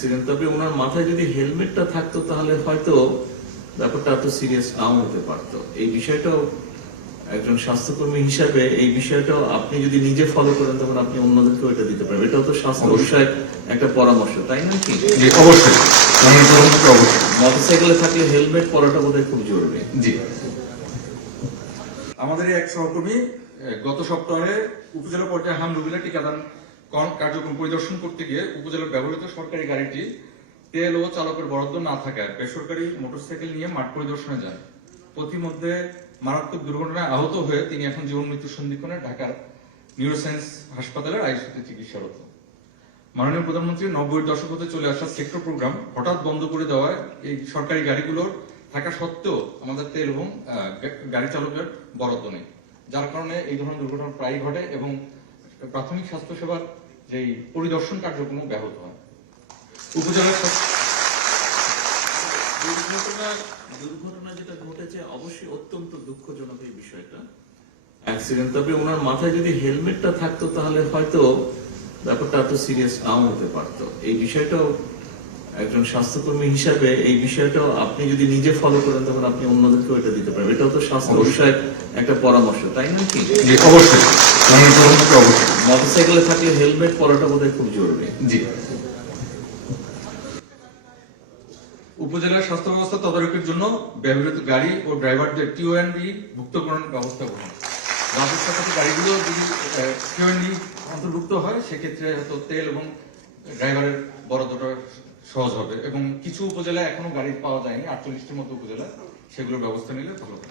Accident. তবে ওনার মাথায় যদি হেলমেটটা থাকতো তাহলে হয়তো ব্যাপারটা এত সিরিয়াস নাও হতে পারতো। এই বিষয়টাও একজন স্বাস্থ্যকর্মী হিসাবে এই বিষয়টাও আপনি যদি নিজে ফলো করেন তখন আপনি অন্যদেরকে এটা দিতে পারবেন। এটাও তো স্বাস্থ্য বিষয়ক একটা পরামর্শ, তাই না? কি অবশ্যই মোটরসাইকেলে থাকলে হেলমেট পরাটা বোধহয় খুব জরুরি। জি, আমাদের এক সহকর্মী গত সপ্তাহে উপজেলা পর্যায়ে হামদুবিল্লাহ টিকাদান কার্যক্রম পরিদর্শন করতে গিয়ে উপজেলার ব্যবহৃত সরকারি গাড়িটি তেল ও চালকের বরাদ্দ না থাকায় বেসরকারি মোটরসাইকেল নিয়ে মাঠ পরিদর্শনে যান। পথিমধ্যে মারাত্মক দুর্ঘটনায় আহত হয়ে তিনি এখন জীবন মৃত্যু সন্ধিক্ষণে ঢাকার নিউরোসায়েন্স হাসপাতালের আইসিইউতে চিকিৎসারত। মাননীয় প্রধানমন্ত্রীর 90-এর দশক হতে চলে আসা সেক্টর প্রোগ্রাম হঠাৎ বন্ধ করে দেওয়ায় এই সরকারি গাড়িগুলোর থাকা সত্ত্বেও আমাদের তেল এবং গাড়ি চালকের বরাদ্দ নেই, যার কারণে এই ধরনের দুর্ঘটনা প্রায়ই ঘটে এবং প্রাথমিক স্বাস্থ্যসেবার যে পরিদর্শন কার্যক্রম ব্যাহত হয়। উপজেলার দুর্ঘটনা যেটা ঘটেছে অবশ্যই অত্যন্ত দুঃখজনক এই বিষয়টা, অ্যাক্সিডেন্ট। তবে ওনার মাথায় যদি হেলমেটটা থাকতো তাহলে হয়তো ব্যাপারটা এত সিরিয়াস নাও হতে পারতো। এই বিষয়টাও একজন স্বাস্থ্যকর্মী হিসাবে এই বিষয়টাও আপনি যদি নিজে ফলো করেন তখন আপনি অন্যদেরকেও এটা দিতে পারবেন। এটাও তো স্বাস্থ্য বিষয়ক একটা পরামর্শ, তাই না? কি অবশ্যই মোটরসাইকেলে থাকলে হেলমেট পরাটা বোধহয় খুব জরুরি। জি, উপজেলার স্বাস্থ্য ব্যবস্থা তদারকির জন্য ব্যবহৃত গাড়ি ও ড্রাইভারদের টিওএনডি ভুক্তকরণের ব্যবস্থা গ্রহণ। রাজস্বের সাথে গাড়িগুলো যদি টিওএনডি অন্তর্ভুক্ত হয় সেক্ষেত্রে হয়তো তেল এবং ড্রাইভারের বরাদ্দটা সহজ হবে এবং কিছু উপজেলায় এখনো গাড়ি পাওয়া যায়নি, 48টির মতো উপজেলা, সেগুলোর ব্যবস্থা নিলে ভালো হবে।